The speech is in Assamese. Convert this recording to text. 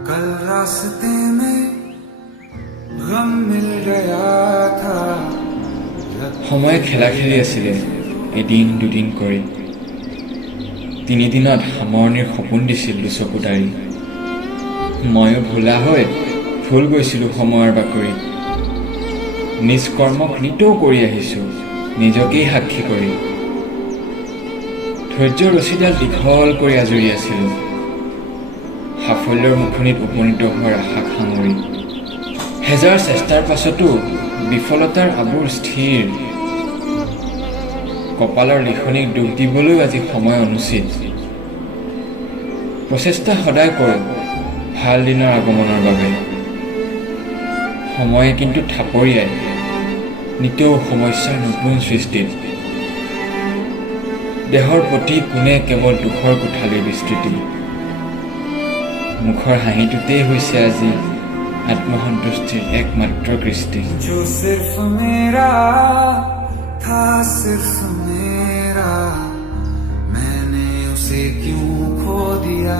कल रास्ते में गम मिल गया था সময় খেলা খেলি আছিলে এদিন দুদিন কৰি তিনিদিনত সামৰণিৰ সপোন দিছিল দুচকুদাৰী ময়ো ভোলা হৈ ভুল গৈছিলোঁ সময়ৰ বাকৰিত নিজ কৰ্মক নিতৌ কৰি আহিছোঁ নিজকেই সাক্ষী কৰি ধৈৰ্যৰ ৰছীডাল দীঘল কৰি আজৰি আছিলোঁ সাফল্যৰ মুখনিত উপনীত হোৱাৰ আশাক সামৰি হেজাৰ চেষ্টাৰ পাছতো বিফলতাৰ আৱৰ স্থিৰ কপালৰ লিখনিক দুখ দিবলৈ আজি সময় অনুচিত প্ৰচেষ্টা সদায় কৰোঁ ভাল দিনৰ আগমনৰ বাবে সময়ে কিন্তু থাপৰিয়াই নিতৌ সমস্যাৰ নতুন সৃষ্টিত দেহৰ প্ৰতি কোণে কেৱল দুখৰ কোঠালিৰ বিস্তৃতি মুখৰ হাঁহিটোতেই হৈছে আজি আত্মসন্তুষ্টিৰ একমাত্ৰ কৃষ্টি जो सिर्फ मेरा था सिर्फ मेरा मैंने उसे क्यों खो दिया